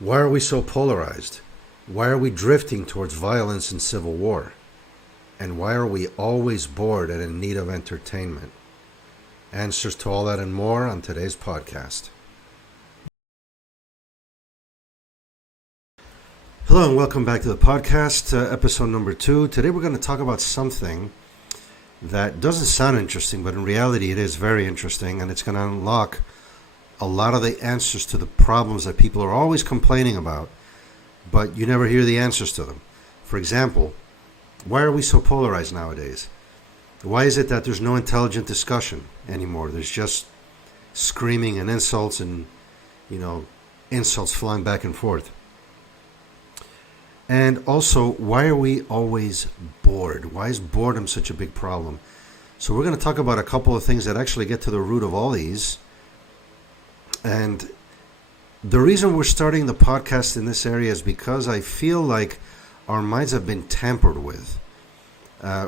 Why are we so polarized? Why are we drifting towards violence and civil war? And why are we always bored and in need of entertainment? Answers to all that and more on today's podcast. Hello and welcome back to the podcast, episode number 2. Today we're going to talk about something that doesn't sound interesting, but in reality it is very interesting, and it's going to unlock a lot of the answers to the problems that people are always complaining about, but you never hear the answers to them. For example, why are we so polarized nowadays? Why is it that there's no intelligent discussion anymore? There's just screaming and insults and, insults flying back and forth. And also, why are we always bored? Why is boredom such a big problem? So we're going to talk about a couple of things that actually get to the root of all these. And the reason we're starting the podcast in this area is because I feel like our minds have been tampered with.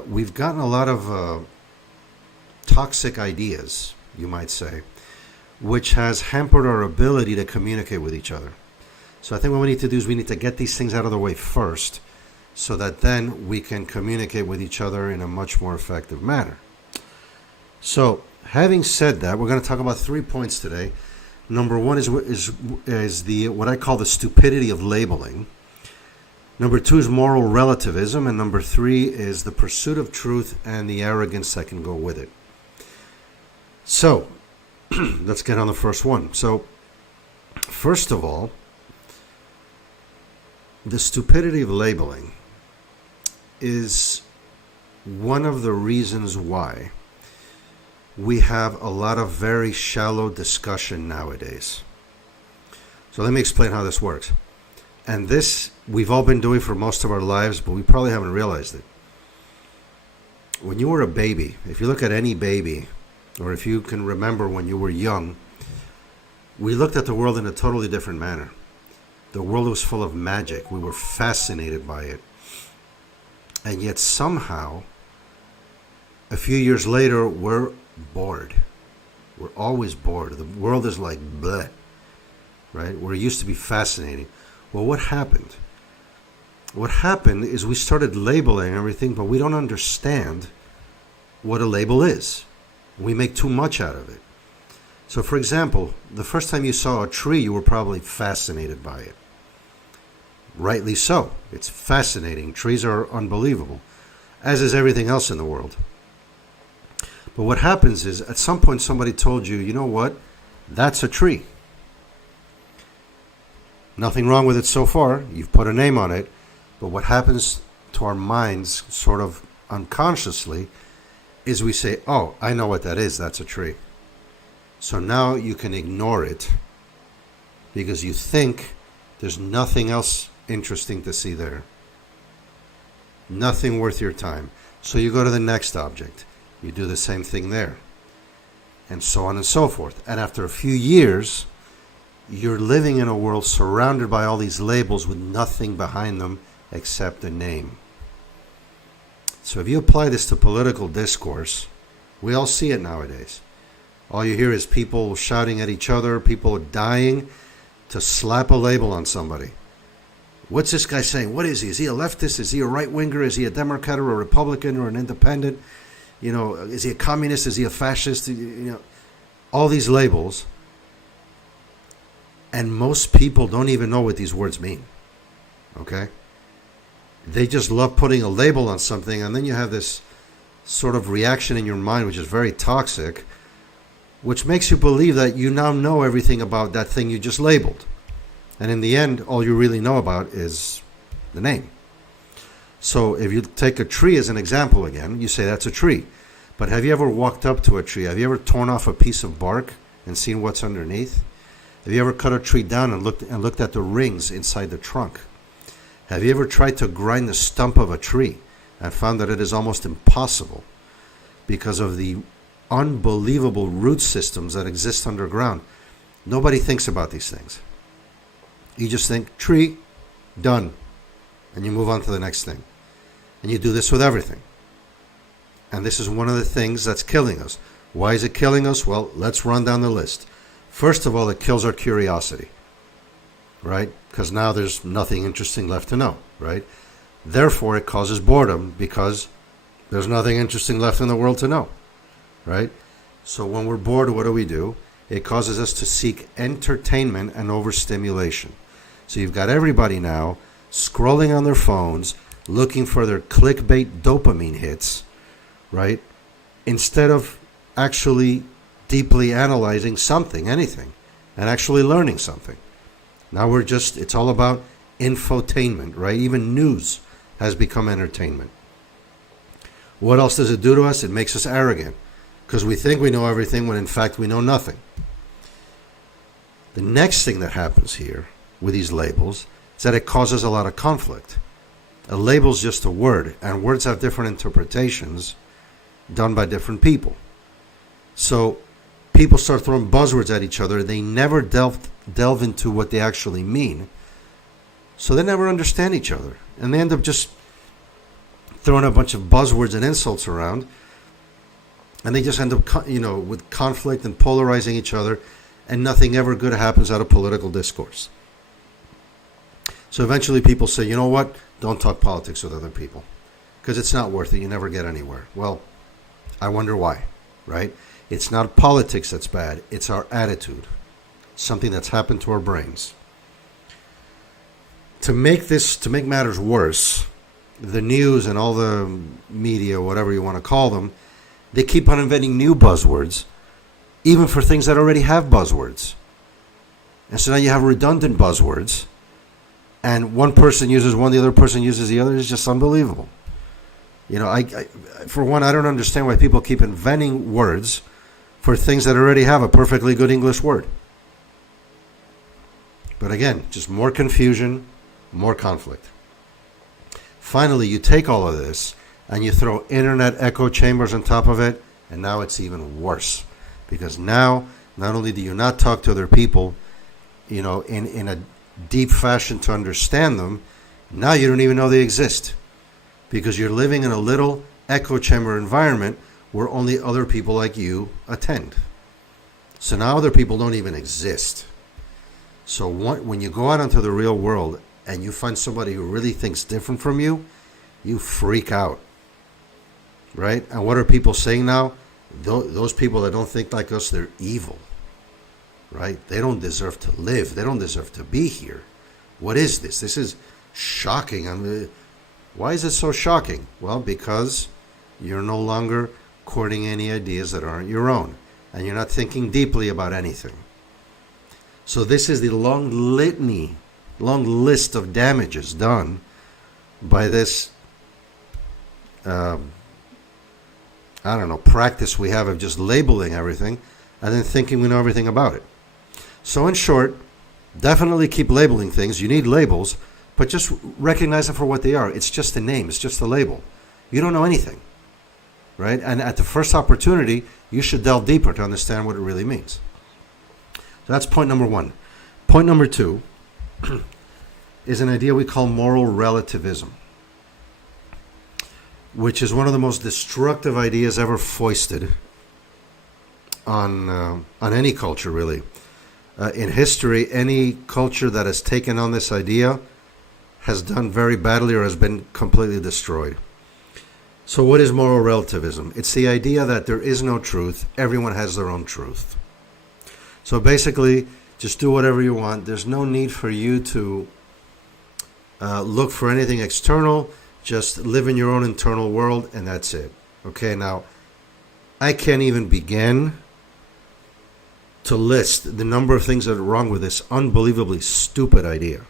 We've gotten a lot of toxic ideas, you might say, which has hampered our ability to communicate with each other. So I think what we need to do is we need to get these things out of the way first so that then we can communicate with each other in a much more effective manner. So having said that, we're going to talk about 3 points today. Number one is the what I call the stupidity of labeling. Number 2 is moral relativism. And number 3 is the pursuit of truth and the arrogance that can go with it. So let's get on the first one. So first of all, the stupidity of labeling is one of the reasons why we have a lot of very shallow discussion nowadays. So let me explain how this works. And this we've all been doing for most of our lives, but we probably haven't realized it. When you were a baby, if you look at any baby, or if you can remember when you were young, we looked at the world in a totally different manner. The world was full of magic. We were fascinated by it. And yet somehow, a few years later, we're bored. We're always bored. The world is like bleh, right? Where it used to be fascinating. Well, what happened? What happened is we started labeling everything, but we don't understand what a label is. We make too much out of it. So, for example, the first time you saw a tree, you were probably fascinated by it. Rightly so. It's fascinating. Trees are unbelievable, as is everything else in the world. But what happens is, at some point somebody told you, you know what? That's a tree. Nothing wrong with it so far. You've put a name on it. But what happens to our minds, sort of unconsciously, is we say, oh, I know what that is. That's a tree. So now you can ignore it because you think there's nothing else interesting to see there. Nothing worth your time. So you go to the next object. You do the same thing there. And so on and so forth. And after a few years, you're living in a world surrounded by all these labels with nothing behind them except a name. So if you apply this to political discourse, we all see it nowadays. All you hear is people shouting at each other, people dying to slap a label on somebody. What's this guy saying? What is he? Is he a leftist? Is he a right-winger? Is he a Democrat or a Republican or an independent? Is he a communist? Is he a fascist? All these labels. And most people don't even know what these words mean. Okay? They just love putting a label on something, and then you have this sort of reaction in your mind, which is very toxic, which makes you believe that you now know everything about that thing you just labeled. And in the end, all you really know about is the name. So if you take a tree as an example again, you say that's a tree. But have you ever walked up to a tree? Have you ever torn off a piece of bark and seen what's underneath? Have you ever cut a tree down and looked at the rings inside the trunk? Have you ever tried to grind the stump of a tree and found that it is almost impossible because of the unbelievable root systems that exist underground? Nobody thinks about these things. You just think, tree, done. And you move on to the next thing. And you do this with everything. And this is one of the things that's killing us. Why is it killing us? Well, let's run down the list. First of all, it kills our curiosity. right? Because now there's nothing interesting left to know, right? Therefore, it causes boredom because there's nothing interesting left in the world to know, right? So when we're bored, what do? It causes us to seek entertainment and overstimulation. So you've got everybody now scrolling on their phones, looking for their clickbait dopamine hits, right? Instead of actually deeply analyzing something, anything, and actually learning something. Now it's all about infotainment, right? Even news has become entertainment. What else does it do to us? It makes us arrogant because we think we know everything when in fact we know nothing. The next thing that happens here with these labels is that it causes a lot of conflict. A label is just a word, and words have different interpretations done by different people. So people start throwing buzzwords at each other. They never delve into what they actually mean. So they never understand each other. And they end up just throwing a bunch of buzzwords and insults around. And they just end up, with conflict and polarizing each other. And nothing ever good happens out of political discourse. So eventually people say, you know what? Don't talk politics with other people. Because it's not worth it. You never get anywhere. Well, I wonder why, right? It's not politics that's bad. It's our attitude. Something that's happened to our brains. To make matters worse, the news and all the media, whatever you want to call them, they keep on inventing new buzzwords, even for things that already have buzzwords. And so now you have redundant buzzwords, and one person uses one, the other person uses the other. It's just unbelievable. For one, I don't understand why people keep inventing words for things that already have a perfectly good English word. But again, just more confusion, more conflict. Finally, you take all of this and you throw internet echo chambers on top of it, and now it's even worse. Because now, not only do you not talk to other people, in a deep fashion to understand them, now you don't even know they exist. Because you're living in a little echo chamber environment where only other people like you attend. So now other people don't even exist. So when you go out into the real world and you find somebody who really thinks different from you, you freak out. Right? And what are people saying now? Those people that don't think like us, they're evil. Right? They don't deserve to live. They don't deserve to be here. What is this? This is shocking. Why is it so shocking? Well, because you're no longer courting any ideas that aren't your own, and you're not thinking deeply about anything. So this is the long list of damages done by this, practice we have of just labeling everything and then thinking we know everything about it. So in short, definitely keep labeling things. You need labels, but just recognize them for what they are. It's just a name. It's just a label. You don't know anything, right? And at the first opportunity, you should delve deeper to understand what it really means. So that's point number one. Point number two is an idea we call moral relativism, which is one of the most destructive ideas ever foisted on any culture, really. In history, any culture that has taken on this idea has done very badly or has been completely destroyed. So what is moral relativism? It's the idea that there is no truth. Everyone has their own truth. So basically, just do whatever you want. There's no need for you to look for anything external. Just live in your own internal world, and that's it. Okay, now, I can't even begin to list the number of things that are wrong with this unbelievably stupid idea.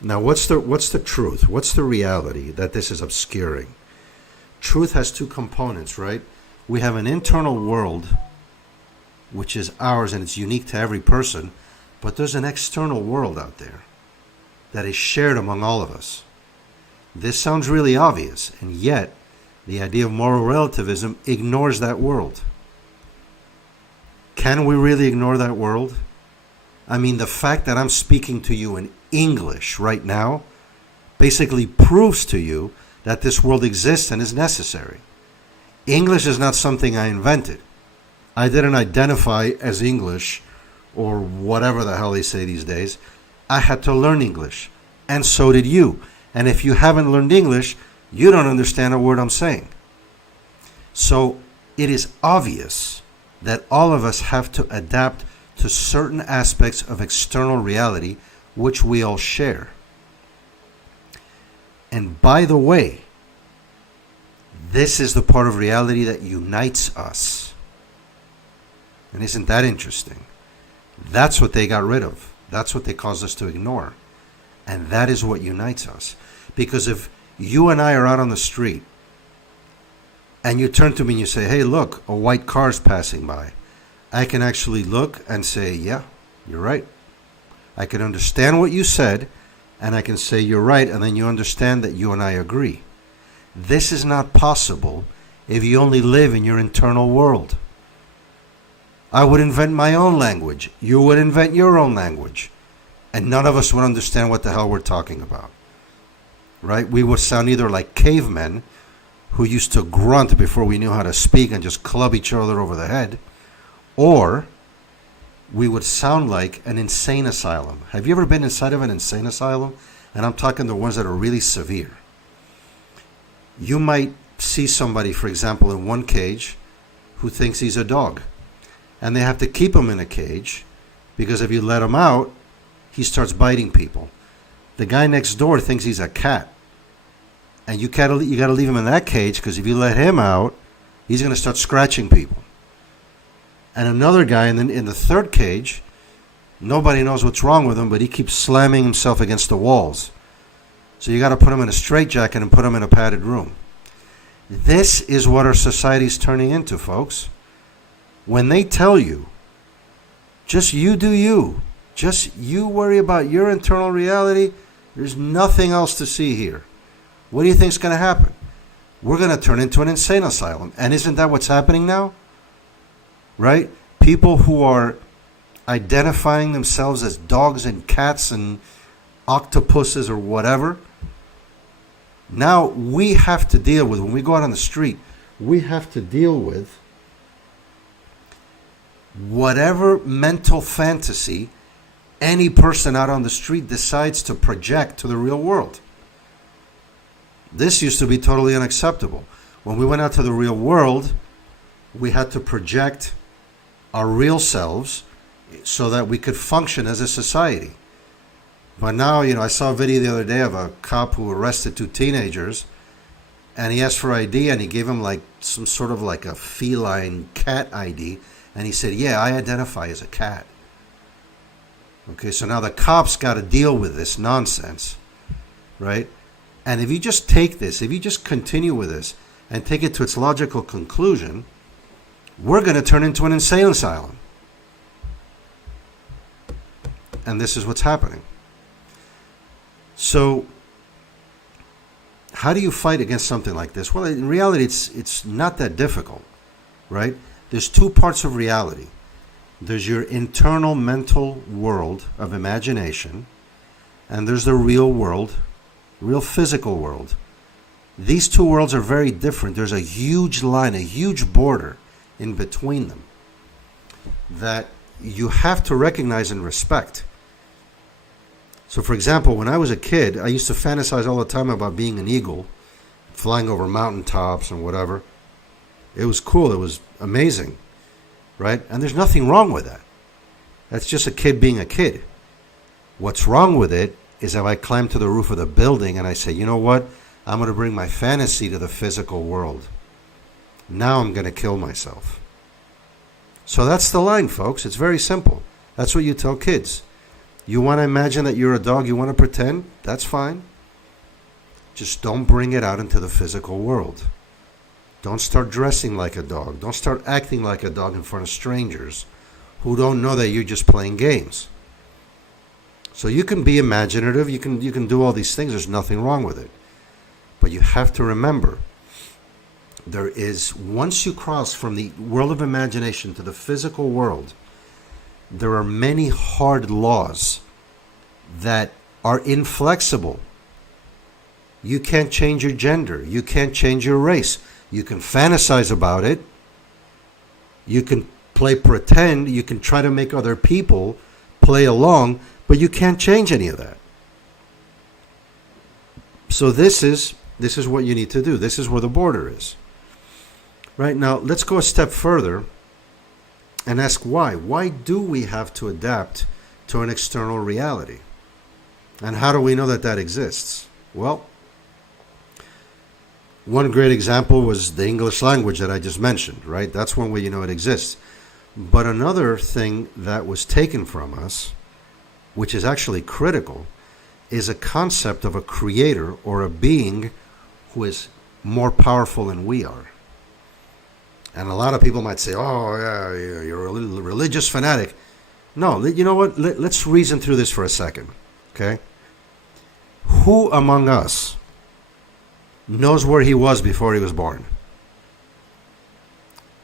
Now, what's the truth? What's the reality that this is obscuring? Truth has two components, right? We have an internal world, which is ours and it's unique to every person, but there's an external world out there that is shared among all of us. This sounds really obvious, and yet the idea of moral relativism ignores that world. Can we really ignore that world? I mean, the fact that I'm speaking to you in English right now basically proves to you that this world exists and is necessary. English is not something I invented. I didn't identify as English or whatever the hell they say these days, I had to learn English. And so did you. And if you haven't learned English, you don't understand a word I'm saying. So it is obvious that all of us have to adapt to certain aspects of external reality which we all share. And by the way, this is the part of reality that unites us. And isn't that interesting? That's what they got rid of. That's what they caused us to ignore. And that is what unites us. Because if you and I are out on the street and you turn to me and you say, hey, look, a white car's passing by, I can actually look and say, yeah, you're right. I can understand what you said, and I can say you're right, and then you understand that you and I agree. This is not possible if you only live in your internal world. I would invent my own language. You would invent your own language. And none of us would understand what the hell we're talking about. Right? We would sound either like cavemen who used to grunt before we knew how to speak and just club each other over the head, or we would sound like an insane asylum. Have you ever been inside of an insane asylum? And I'm talking the ones that are really severe. You might see somebody, for example, in one cage who thinks he's a dog. And they have to keep him in a cage because if you let him out, he starts biting people. The guy next door thinks he's a cat. And you got to leave him in that cage because if you let him out, he's going to start scratching people. And another guy in the third cage, nobody knows what's wrong with him, but he keeps slamming himself against the walls. So you got to put him in a straitjacket and put him in a padded room. This is what our society's turning into, folks. When they tell you, just you do you, just you worry about your internal reality, there's nothing else to see here. What do you think's going to happen? We're going to turn into an insane asylum. And isn't that what's happening now? Right? People who are identifying themselves as dogs and cats and octopuses or whatever. Now we have to deal with, when we go out on the street, we have to deal with whatever mental fantasy any person out on the street decides to project to the real world. This used to be totally unacceptable. When we went out to the real world, we had to project our real selves so that we could function as a society. But now, I saw a video the other day of a cop who arrested two teenagers, and he asked for ID, and he gave him like some sort of like a feline cat ID, and he said, yeah, I identify as a cat. Okay, so now the cops got to deal with this nonsense, right? And if you just take this, if you just continue with this and take it to its logical conclusion, we're going to turn into an insane asylum. And this is what's happening. So, how do you fight against something like this? Well, in reality, it's not that difficult, right? There's two parts of reality. There's your internal mental world of imagination, and there's the real world, real physical world. These two worlds are very different. There's a huge line, a huge border in between them that you have to recognize and respect. So, for example, when I was a kid, I used to fantasize all the time about being an eagle, flying over mountaintops and whatever. It was cool. It was amazing, right? And there's nothing wrong with that. That's just a kid being a kid. What's wrong with it is if I climb to the roof of the building and I say, you know what? I'm going to bring my fantasy to the physical world. Now I'm going to kill myself. So that's the line, folks. It's very simple. That's what you tell kids. You want to imagine that you're a dog, you want to pretend? That's fine. Just don't bring it out into the physical world. Don't start dressing like a dog. Don't start acting like a dog in front of strangers who don't know that you're just playing games. So you can be imaginative, you can do all these things, there's nothing wrong with it. But you have to remember, there is, once you cross from the world of imagination to the physical world, there are many hard laws that are inflexible. You can't change your gender. You can't change your race. You can fantasize about it. You can play pretend. You can try to make other people play along, but you can't change any of that. So this is what you need to do. This is where the border is. Right now, let's go a step further and ask why. Why do we have to adapt to an external reality? And how do we know that that exists? Well, one great example was the English language that I just mentioned, right? That's one way you know it exists. But another thing that was taken from us, which is actually critical, is a concept of a creator or a being who is more powerful than we are. And a lot of people might say, oh, yeah, you're a religious fanatic. No, you know what? Let's reason through this for a second, okay? Who among us knows where he was before he was born?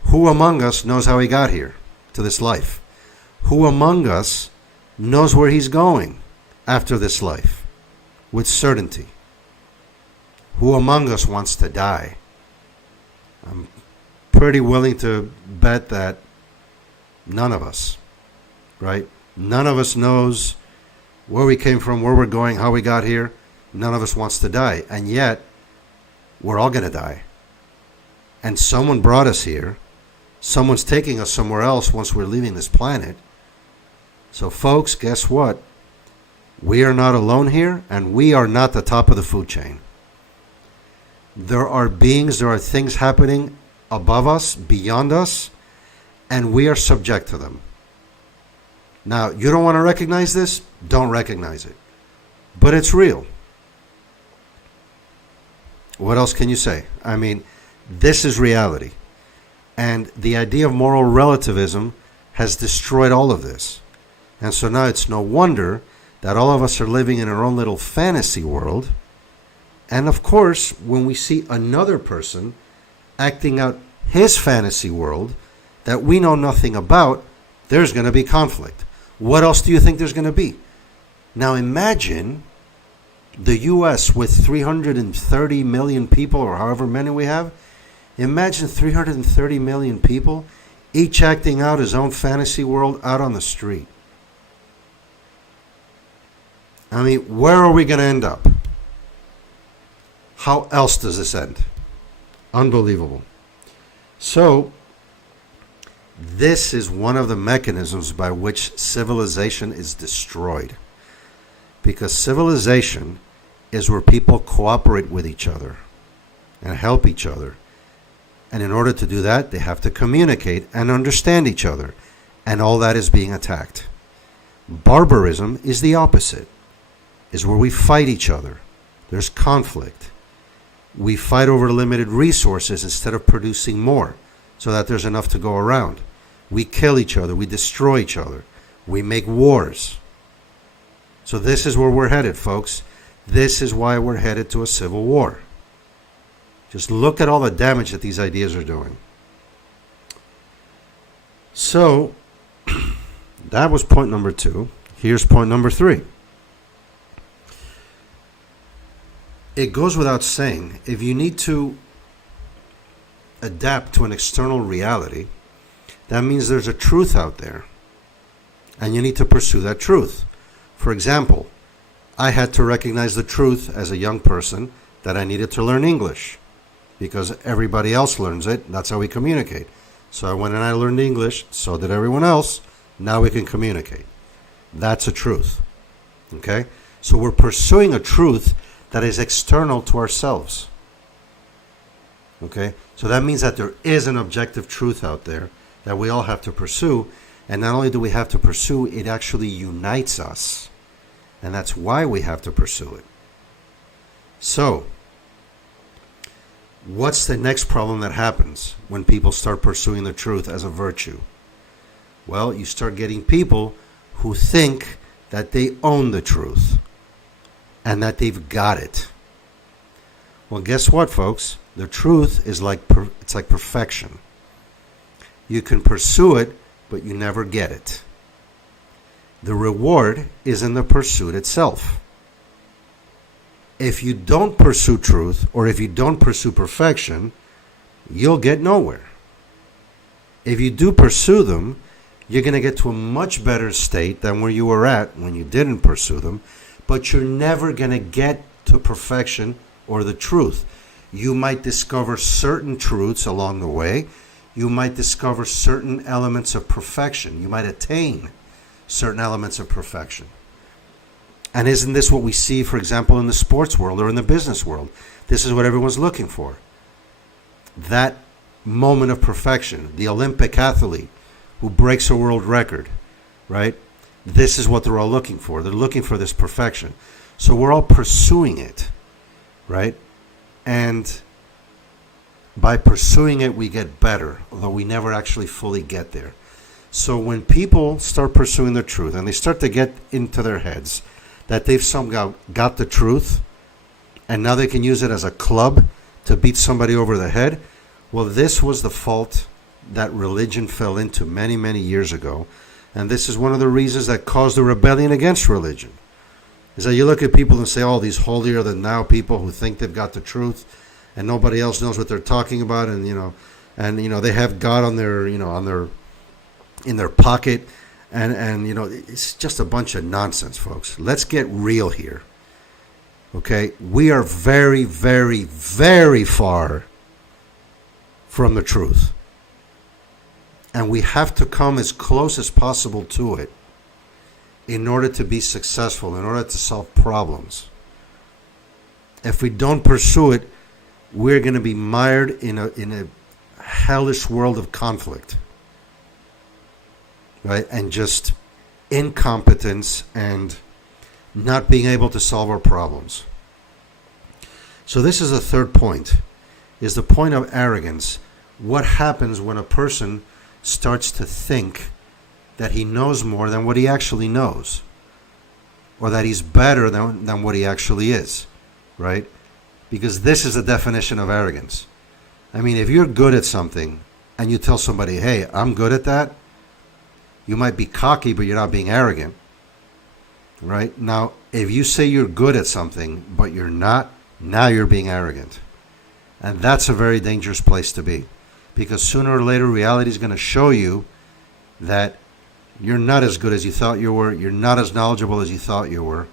Who among us knows how he got here to this life? Who among us knows where he's going after this life with certainty? Who among us wants to die? I'm pretty willing to bet that none of us, right? None of us knows where we came from, where we're going, how we got here. None of us wants to die. And yet, we're all going to die. And someone brought us here. Someone's taking us somewhere else once we're leaving this planet. So folks, guess what? We are not alone here, and we are not the top of the food chain. There are beings, there are things happening above us, beyond us, and we are subject to them. Now, you don't want to recognize this? Don't recognize it. But it's real. What else can you say? I mean, this is reality. And the idea of moral relativism has destroyed all of this. And so now it's no wonder that all of us are living in our own little fantasy world. And of course, when we see another person acting out his fantasy world that we know nothing about, there's going to be conflict. What else do you think there's going to be? Now imagine the U.S. with 330 million people, or however many we have. Imagine 330 million people, each acting out his own fantasy world out on the street. I mean, where are we going to end up? How else does this end? Unbelievable. So, this is one of the mechanisms by which civilization is destroyed. Because civilization is where people cooperate with each other and help each other. And in order to do that, they have to communicate and understand each other. And all that is being attacked. Barbarism is the opposite. Is where we fight each other. There's conflict. We fight over limited resources instead of producing more so that there's enough to go around. We kill each other. We destroy each other. We make wars. So this is where we're headed, folks. This is why we're headed to a civil war. Just look at all the damage that these ideas are doing. So, that was point number 2. Here's point number 3. It goes without saying, if you need to adapt to an external reality, that means there's a truth out there. And you need to pursue that truth. For example, I had to recognize the truth as a young person that I needed to learn English. Because everybody else learns it. That's how we communicate. So I went and I learned English. So did everyone else. Now we can communicate. That's a truth. Okay? So we're pursuing a truth that is external to ourselves. Okay? So that means that there is an objective truth out there that we all have to pursue. And not only do we have to pursue, it actually unites us. And that's why we have to pursue it. So, what's the next problem that happens when people start pursuing the truth as a virtue? Well, you start getting people who think that they own the truth and that they've got it. Well, guess what, folks? The truth is like it's like perfection. You can pursue it, but you never get it. The reward is in the pursuit itself. If you don't pursue truth, or if you don't pursue perfection, you'll get nowhere. If you do pursue them, you're going to get to a much better state than where you were at when you didn't pursue them, but you're never going to get to perfection or the truth. You might discover certain truths along the way. You might discover certain elements of perfection. You might attain certain elements of perfection. And isn't this what we see, for example, in the sports world or in the business world? This is what everyone's looking for. That moment of perfection, the Olympic athlete who breaks a world record, right? This is what they're all looking for. They're looking for this perfection. So we're all pursuing it, right? And by pursuing it, we get better, although we never actually fully get there. So when people start pursuing the truth and they start to get into their heads that they've somehow got the truth and now they can use it as a club to beat somebody over the head, well, this was the fault that religion fell into many, many years ago. And this is one of the reasons that caused the rebellion against religion. Is that you look at people and say, oh, these holier than thou people who think they've got the truth and nobody else knows what they're talking about, and they have God on their, in their pocket, and it's just a bunch of nonsense, folks. Let's get real here. Okay? We are very, very, very far from the truth. And we have to come as close as possible to it in order to be successful, in order to solve problems. If we don't pursue it, we're going to be mired in a hellish world of conflict, right? And just incompetence and not being able to solve our problems. So this is the third point, is the point of arrogance. What happens when a person starts to think that he knows more than what he actually knows, or that he's better than what he actually is, right? Because this is the definition of arrogance. I mean, if you're good at something and you tell somebody, hey, I'm good at that, you might be cocky, but you're not being arrogant, right? Now, if you say you're good at something, but you're not, now you're being arrogant. And that's a very dangerous place to be. Because sooner or later, reality is going to show you that you're not as good as you thought you were. You're not as knowledgeable as you thought you were.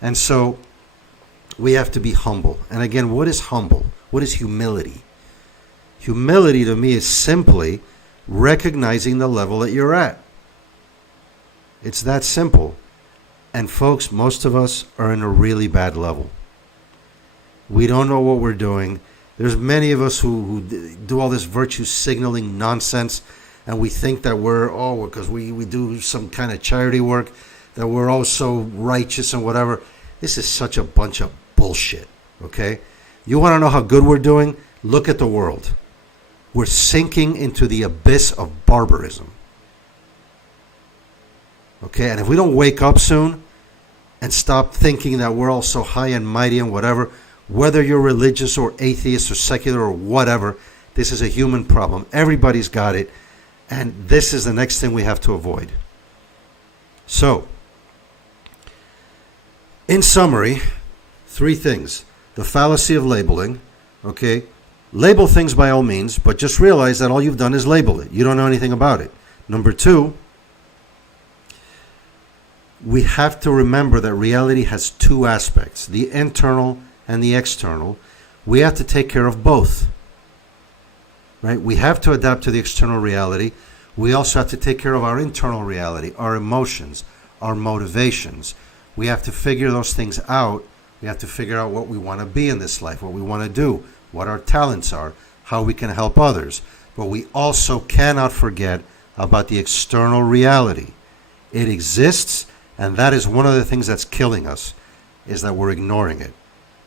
And so we have to be humble. And again, what is humble? What is humility? Humility to me is simply recognizing the level that you're at. It's that simple. And folks, most of us are in a really bad level. We don't know what we're doing. There's many of us who do all this virtue signaling nonsense, and we think that because we do some kind of charity work, that we're all so righteous and whatever. This is such a bunch of bullshit, okay? You want to know how good we're doing? Look at the world. We're sinking into the abyss of barbarism. Okay, and if we don't wake up soon and stop thinking that we're all so high and mighty and whatever, whether you're religious or atheist or secular or whatever, this is a human problem. Everybody's got it. And this is the next thing we have to avoid. So, in summary, 3 things. The fallacy of labeling, okay? Label things by all means, but just realize that all you've done is label it. You don't know anything about it. Number 2, we have to remember that reality has 2 aspects, the internal and the external. We have to take care of both. Right? We have to adapt to the external reality. We also have to take care of our internal reality, our emotions, our motivations. We have to figure those things out. We have to figure out what we want to be in this life, what we want to do, what our talents are, how we can help others. But we also cannot forget about the external reality. It exists, and that is one of the things that's killing us, is that we're ignoring it.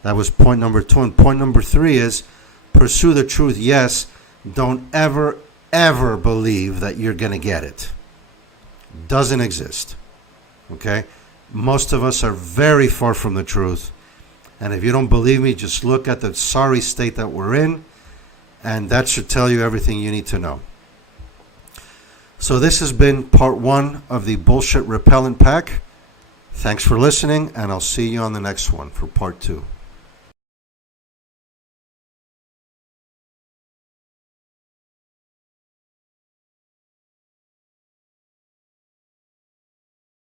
That was point number 2. And point number 3 is pursue the truth, yes. Don't ever, ever believe that you're going to get it. Doesn't exist. Okay? Most of us are very far from the truth. And if you don't believe me, just look at the sorry state that we're in, and that should tell you everything you need to know. So this has been part 1 of the Bullshit Repellent Pack. Thanks for listening, and I'll see you on the next one for part 2.